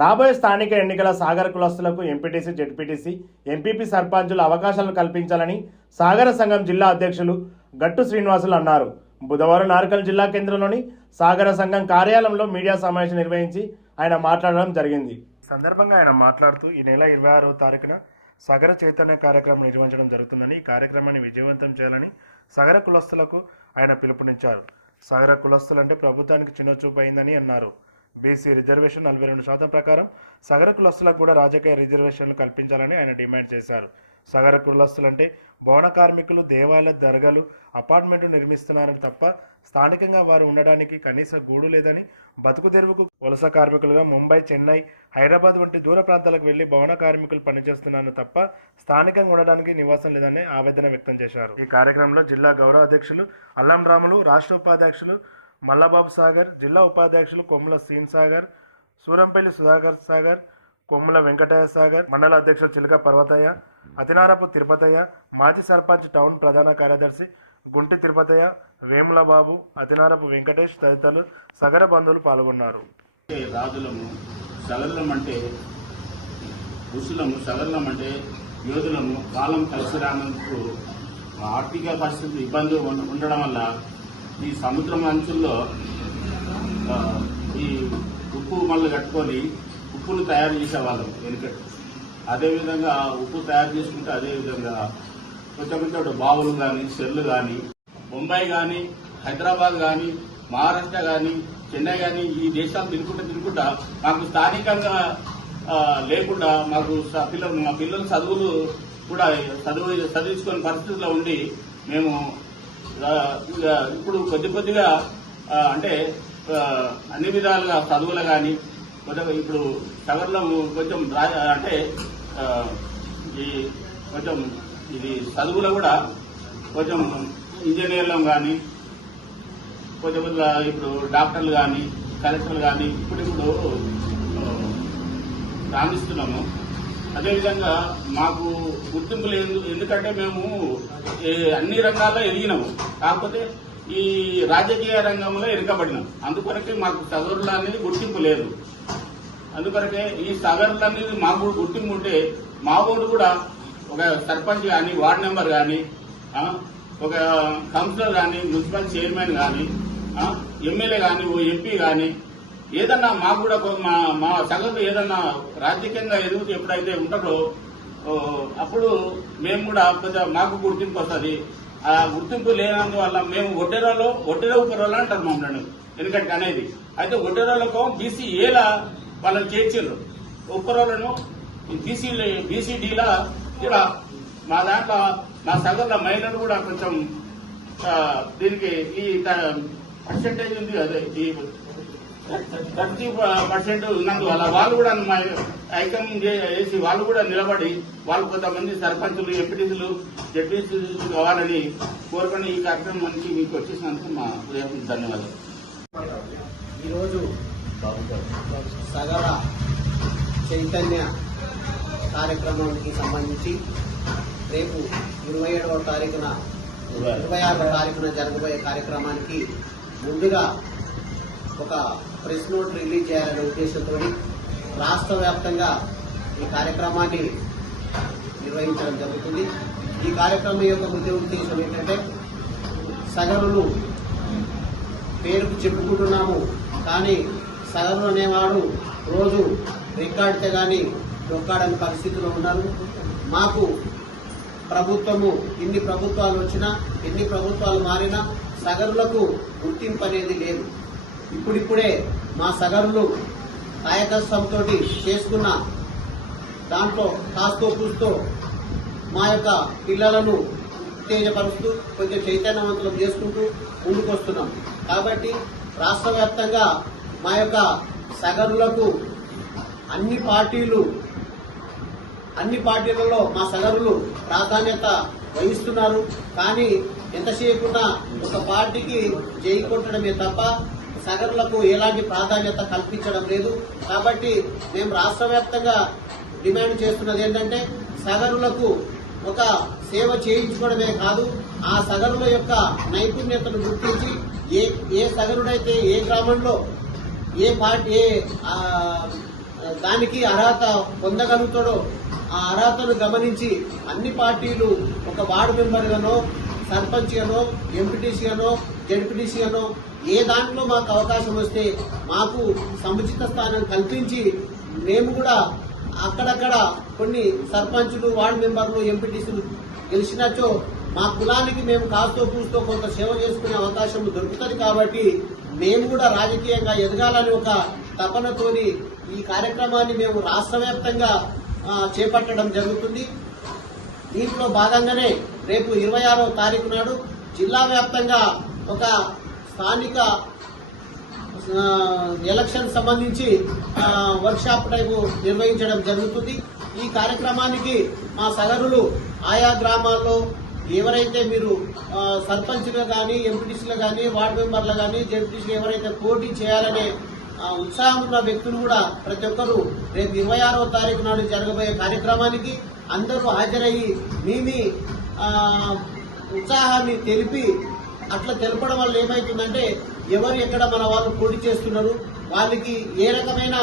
రాబోయే స్థానిక ఎన్నికల సాగర కులస్తులకు ఎంపీటీసీ జెడ్పీటీసీ ఎంపీపీ సర్పంచులు అవకాశాలు కల్పించాలని సాగర సంఘం జిల్లా అధ్యక్షులు గట్టు శ్రీనివాసులు అన్నారు. బుధవారం నారకల్ జిల్లా కేంద్రంలోని సాగర సంఘం కార్యాలయంలో మీడియా సమావేశం నిర్వహించి ఆయన మాట్లాడడం జరిగింది. సందర్భంగా ఆయన మాట్లాడుతూ ఈ నెల ఇరవై ఆరో తారీఖున సగర చైతన్య కార్యక్రమం నిర్వహించడం జరుగుతుందని ఈ కార్యక్రమాన్ని విజయవంతం చేయాలని సగర కులస్తులకు ఆయన పిలుపునిచ్చారు. సగర కులస్తులంటే ప్రభుత్వానికి చిన్నచూపు అయిందని అన్నారు. బీసీ రిజర్వేషన్ నలభై రెండు శాతం ప్రకారం సగర కులస్తులకు కూడా రాజకీయ రిజర్వేషన్లు కల్పించాలని ఆయన డిమాండ్ చేశారు. సగర కులస్తులంటే భవన కార్మికులు దేవాలయ దర్గాలు అపార్ట్మెంట్లు నిర్మిస్తున్నారని తప్ప స్థానికంగా వారు ఉండడానికి కనీస గూడు లేదని బతుకు తెరువుకు వలస కార్మికులుగా ముంబై చెన్నై హైదరాబాద్ వంటి దూర ప్రాంతాలకు వెళ్ళి భవన కార్మికులు పనిచేస్తున్నారని తప్ప స్థానికంగా ఉండడానికి నివాసం లేదని ఆవేదన వ్యక్తం చేశారు. ఈ కార్యక్రమంలో జిల్లా గౌరవ అధ్యక్షులు అల్లం రాములు రాష్ట్ర ఉపాధ్యక్షులు మల్లబాబు సాగర్ జిల్లా ఉపాధ్యక్షులు కొమ్ముల సీన్ సాగర్ సూరంపల్లి సుధాకర్ సాగర్ కొమ్ముల వెంకటయ్య సాగర్ మండల అధ్యక్షుడు చిలక పర్వతయ్య అతినారపు తిరుపతయ్య మాజీ సర్పంచ్ టౌన్ ప్రధాన కార్యదర్శి గుంటి తిరుపతయ్య వేముల బాబు అతినారపు వెంకటేష్ తదితరులు సగర బంధువులు పాల్గొన్నారు. రాజులము సగరులం అంటే ఋషులము సగరులం అంటే యోధులము కాలం కలిసి రానందుకు ఆర్థిక పరిస్థితి ఇబ్బంది ఉండడం వల్ల ఈ సముద్రం అంచుల్లో ఈ ఉప్పు మళ్ళీ కట్టుకొని ఉప్పును తయారు చేసేవాళ్ళం వెనుకటి. అదేవిధంగా ఉప్పు తయారు చేసుకుంటే అదేవిధంగా కొంచెం కొంచెం బావులు కానీ సెర్లు కానీ ముంబై కానీ హైదరాబాద్ కానీ మహారాష్ట్ర కానీ చెన్నై కానీ ఈ దేశాలు తిరుగుకుంటూ తిరుగుకుంటా మాకు స్థానికంగా లేకుండా మాకు పిల్లలు మా పిల్లల చదువులు కూడా చదువు చదివించుకునే పరిస్థితుల్లో ఉండి మేము ఇప్పుడు కొద్ది కొద్దిగా అంటే అన్ని విధాలుగా చదువులు కానీ కొద్దిగా ఇప్పుడు సగర్లో కొంచెం అంటే ఈ కొంచెం ఇది చదువులో కూడా కొంచెం ఇంజనీర్లం కానీ కొంచెం కొద్దిగా ఇప్పుడు డాక్టర్లు కానీ కలెక్టర్లు కానీ ఇప్పుడు ఇప్పుడు రాణిస్తున్నాము. అదేవిధంగా మాకు గుర్తింపు లేదు. ఎందుకంటే మేము అన్ని రంగాల్లో ఎదిగినాము. కాకపోతే ఈ రాజకీయ రంగంలో ఎరకబడినాం. అందుకొరకే మాకు సగరులు అనేది గుర్తింపు లేదు. అందుకొరకే ఈ సగరులు అనేది మాకు గుర్తింపు ఉంటే మా ఊరు కూడా ఒక సర్పంచ్ కానీ వార్డు మెంబర్ కానీ ఒక కౌన్సిలర్ కానీ మున్సిపల్ చైర్మన్ కానీ ఎమ్మెల్యే కానీ ఓ ఎంపీ కానీ ఏదన్నా మాకు కూడా ఒక మా మా సగరులు ఏదన్నా రాజకీయంగా ఎదుగుతూ ఎప్పుడైతే ఉంటారో అప్పుడు మేము కూడా కొంచెం మాకు గుర్తింపు వస్తుంది. ఆ గుర్తింపు లేనందువల్ల మేము ఒడ్డెరలో ఒడ్డెర ఉపరలో అంటారు మమ్మల్ని. ఎందుకంటే అనేది. అయితే ఒడ్డెరలకు బీసీ ఏలా వాళ్ళని చేర్చారు ఉపరోలను బీసీ బీసీడీలా ఇలా మా దాంట్లో మా సగర్ల మహిళలు కూడా కొంచెం దీనికి ఈ పర్సంటేజ్ ఉంది అదే ఈ థర్టీ పర్సెంట్ ఉన్నందువల్ల వాళ్ళు కూడా మా ఐకం చేసి వాళ్ళు కూడా నిలబడి వాళ్ళు కొంతమంది సర్పంచులు ఎంపీటీసులు జడ్పీసీలు కావాలని కోరుకుని ఈ కార్యక్రమం నుంచి మీకు వచ్చేసినందుకు మా హృదయం ధన్యవాదాలు. ఈరోజు సగర చైతన్య కార్యక్రమానికి సంబంధించి రేపు ఇరవై ఏడవ తారీఖున ఇరవై ఆరవ తారీఖున జరగబోయే కార్యక్రమానికి ముందుగా ఒక ప్రెస్ నోట్ రిలీజ్ చేయాలనే ఉద్దేశంతో రాష్ట్ర వ్యాప్తంగా ఈ కార్యక్రమాన్ని నిర్వహించడం జరుగుతుంది. ఈ కార్యక్రమం యొక్క ముఖ్య ఉద్దేశం ఏంటంటే సగరులు పేరుకు చెప్పుకుంటున్నాము కానీ సగరులు అనేవాడు రోజు రికార్డితే కానీ నొక్కాడని పరిస్థితిలో ఉన్నారు. మాకు ప్రభుత్వము ఎన్ని ప్రభుత్వాలు వచ్చినా ఎన్ని ప్రభుత్వాలు మారినా సగరులకు గుర్తింపు అనేది లేదు. ఇప్పుడిప్పుడే మా సగరులు కాయకష్టంతో చేసుకున్న దాంట్లో కాస్తో కూస్తో మా యొక్క పిల్లలను ఉత్తేజపరుస్తూ కొంచెం చైతన్యవంతులు చేసుకుంటూ ముందుకొస్తున్నాం. కాబట్టి రాష్ట్ర వ్యాప్తంగా మా యొక్క సగరులకు అన్ని పార్టీలు అన్ని పార్టీలలో మా సగరులు ప్రాధాన్యత వహిస్తున్నారు. కానీ ఎంతసేపున్నా ఒక పార్టీకి జై కొట్టడమే తప్ప సగరులకు ఎలాంటి ప్రాధాన్యత కల్పించడం లేదు. కాబట్టి మేము రాష్ట్రవ్యాప్తంగా డిమాండ్ చేస్తున్నది ఏంటంటే సగరులకు ఒక సేవ చేయించుకోవడమే కాదు ఆ సగరుల యొక్క నైపుణ్యతను గుర్తించి ఏ ఏ సగరుడైతే ఏ గ్రామంలో ఏ పార్టీ ఏ దానికి అర్హత పొందగలుగుతాడో ఆ అర్హతను గమనించి అన్ని పార్టీలు ఒక వార్డు మెంబర్గానో సర్పంచ్ గానో ఎంపీటీసీ గానో జడ్పీటీసీ గానో ఏ దాంట్లో మాకు అవకాశం వస్తే మాకు సముచిత స్థానం కల్పించి మేము కూడా అక్కడక్కడ కొన్ని సర్పంచులు వార్డు మెంబర్లు ఎంపీటీసీలు గెలిచినచో మా కులానికి మేము కాస్తో కూస్తో కొంత సేవ చేసుకునే అవకాశం దొరుకుతుంది కాబట్టి మేము కూడా రాజకీయంగా ఎదగాలని ఒక తపనతోని ఈ కార్యక్రమాన్ని మేము రాష్ట్ర వ్యాప్తంగా చేపట్టడం జరుగుతుంది. దీంట్లో భాగంగానే రేపు ఇరవై ఆరో తారీఖు నాడు జిల్లా వ్యాప్తంగా ఒక స్థానిక ఎలక్షన్ సంబంధించి వర్క్షాప్ టైపు నిర్వహించడం జరుగుతుంది. ఈ కార్యక్రమానికి మా సగరులు ఆయా గ్రామాల్లో ఎవరైతే మీరు సర్పంచ్లో సర్పంచ్గా కానీ ఎంపీటీసీలు కానీ వార్డు మెంబర్లు కానీ జడ్పీటీసీలు ఎవరైతే పోటీ చేయాలనే ఉత్సాహం ఉన్న వ్యక్తులు కూడా ప్రతి ఒక్కరూ రేపు ఇరవై ఆరో తారీఖు నాడు జరగబోయే కార్యక్రమానికి అందరూ హాజరయ్యి మీ మీ ఉత్సాహాన్ని తెలిపి అట్లా తెలపడం వల్ల ఏమైతుందంటే ఎవరు ఎక్కడ మన వాళ్ళు పోటీ చేస్తున్నారు వాళ్ళకి ఏ రకమైన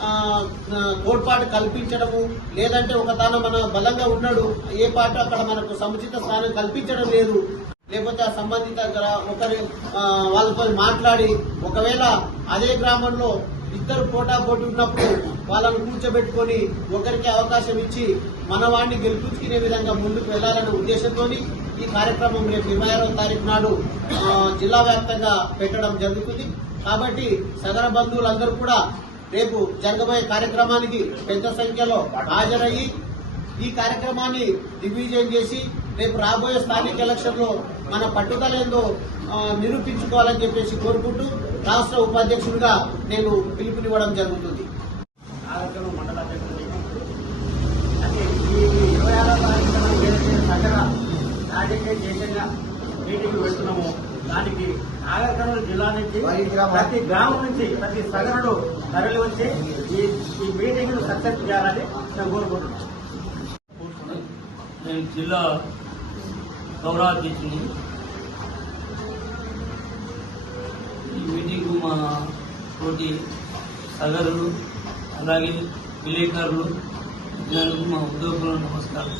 కోడ్పాటు తోడ్పాటు కల్పించడము లేదంటే ఒక తాను మన బలంగా ఉన్నాడు ఏ పాట అక్కడ మనకు సముచిత స్థానం కల్పించడం లేదు లేకపోతే ఆ సంబంధిత గ్రా- ఒకరి వాళ్ళతో మాట్లాడి ఒకవేళ అదే గ్రామంలో ఇద్దరు పోటా పోటీ ఉన్నప్పుడు వాళ్ళని కూర్చోబెట్టుకొని ఒకరికి అవకాశం ఇచ్చి మన వాడిని గెలిపించుకునే విధంగా ముందుకు వెళ్ళాలనే ఉద్దేశంతో ఈ కార్యక్రమం రేపు ఇరవై ఆరో తారీఖు నాడు జిల్లా వ్యాప్తంగా పెట్టడం జరుగుతుంది. కాబట్టి సదర బంధువులందరూ కూడా రేపు జరగబోయే కార్యక్రమానికి పెద్ద సంఖ్యలో హాజరయ్యి ఈ కార్యక్రమాన్ని దిగ్విజయం చేసి రేపు రాబోయే స్థానిక ఎలక్షన్లో మన పట్టుదల ఏందో నిరూపించుకోవాలని చెప్పేసి కోరుకుంటూ రాష్ట్ర ఉపాధ్యక్షుడిగా నేను పిలుపునివ్వడం జరుగుతుంది. మండల అధ్యక్షుడిని ఇరవై ఆరో తారీఖు రాజకీయ చైతన్య మీటింగ్ పెడుతున్నాము. దానికి నాగర్ కర్నూలు జిల్లా నుంచి ప్రతి గ్రామం నుంచి ప్రతి సగరుడు తరలి వచ్చి ఈ ఈ మీటింగ్ను సక్సెస్ చేయాలని నేను కోరుకుంటున్నాను నేను జిల్లా గౌరవాధ్యక్షుని ఈ మీటింగ్ మా తోటి సగరులు అలాగే విలేకరులు ఇచ్చినందుకు మా ఉద్యోగులను నమస్కారం.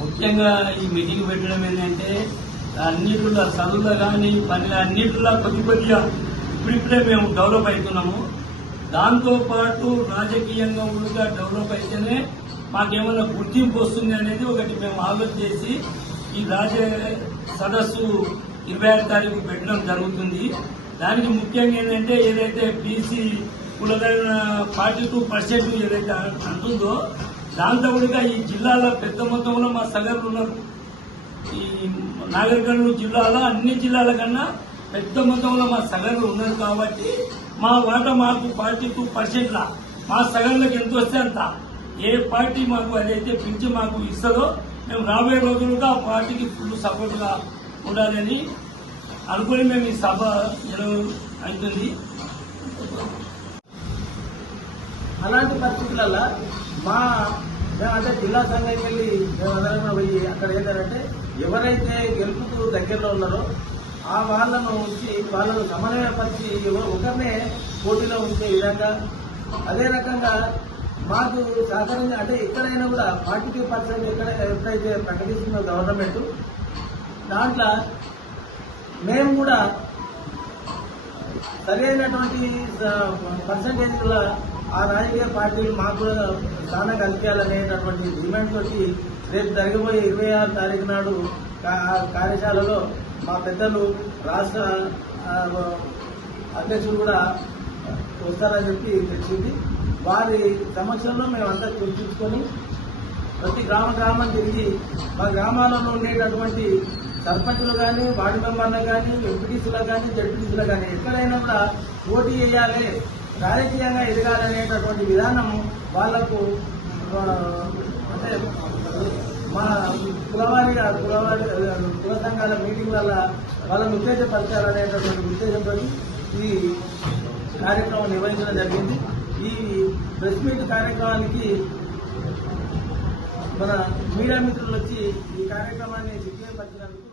ముఖ్యంగా ఈ మీటింగ్ పెట్టడం ఏంటంటే అన్నిటిలో చదువులో కానీ పని అన్నిటిలో కొద్ది కొద్దిగా ఇప్పుడిప్పుడే మేము డెవలప్ అవుతున్నాము. దాంతో పాటు రాజకీయంగా కూడా డెవలప్ అయితేనే మాకేమైనా గుర్తింపు వస్తుంది అనేది ఒకటి మేము ఆలోచన చేసి ఈ రాజ సదస్సు ఇరవై ఆరు తారీఖు పెట్టడం జరుగుతుంది. దానికి ముఖ్యంగా ఏంటంటే ఏదైతే బీసీ కులదైన ఫార్టీ టూ పర్సెంట్ ఏదైతే అంటుందో దాంతో ఈ జిల్లాలో పెద్ద మొత్తంలో మా సగర్లు ఉన్నారు. ఈ నాగర్ జిల్లాలో అన్ని జిల్లాల కన్నా పెద్ద మొత్తంలో మా సగర్లు ఉన్నారు కాబట్టి మా వాట మాకు ఫార్టీ టూ పర్సెంట్ల. మా సగర్లకు ఎంత వస్తే అంత. ఏ పార్టీ మాకు అదైతే పిలిచి మాకు ఇస్తుందో మేము రాబోయే రోజులుగా ఆ పార్టీకి ఫుల్ సపోర్ట్గా ఉండాలని అనుకుని మేము ఈ సభ అవుతుంది అలాంటి పరిస్థితులలో మా మేము అంటే జిల్లా సంఘానికి వెళ్ళి మేమందరం కూడా పోయి అక్కడ ఏంటంటే ఎవరైతే గెలుపుకు దగ్గరలో ఉన్నారో ఆ వాళ్ళను ఉంచి వాళ్ళను సమన్వయపరిచి ఒకరినే పోటీలో ఉంచే విధంగా అదే రకంగా మాకు సాధారణంగా అంటే ఎక్కడైనా కూడా ఫార్టీ టూ పర్సెంట్ ఎక్కడ ఎప్పుడైతే ప్రకటిస్తుందో గవర్నమెంట్ దాంట్లో మేము కూడా సరైనటువంటి పర్సంటేజ్ ఆ రాజకీయ పార్టీలు మాకు కూడా స్థానం కల్పించాలనేటటువంటి డిమాండ్ వచ్చి రేపు జరగబోయే ఇరవై ఆరు తారీఖు నాడు కార్యశాలలో మా పెద్దలు రాష్ట్ర అధ్యక్షులు కూడా వస్తారని చెప్పి తెలిసింది. వారి సమక్షంలో మేమంతా చర్చించుకొని ప్రతి గ్రామ గ్రామం తిరిగి మా గ్రామాలలో ఉండేటటువంటి సర్పంచులు కానీ వార్డు మెంబర్లు కానీ ఎంపీటీసీలు కానీ జడ్పీటీసీలు కానీ ఎక్కడైనా కూడా పోటీ చేయాలి రాజకీయంగా ఎదగాలనేటటువంటి విధానం వాళ్ళకు అంటే మా కులవారిగా కులవారి కుల సంఘాల మీటింగ్ వల్ల వాళ్ళని ఉత్తేజపరచాలనేటటువంటి ఉద్దేశంతో ఈ కార్యక్రమం నిర్వహించడం జరిగింది. ఈ ప్రెస్ మీట్ కార్యక్రమానికి మన మీడియా మిత్రులు వచ్చి ఈ కార్యక్రమాన్ని దిగ్విజయపరిచినందుకు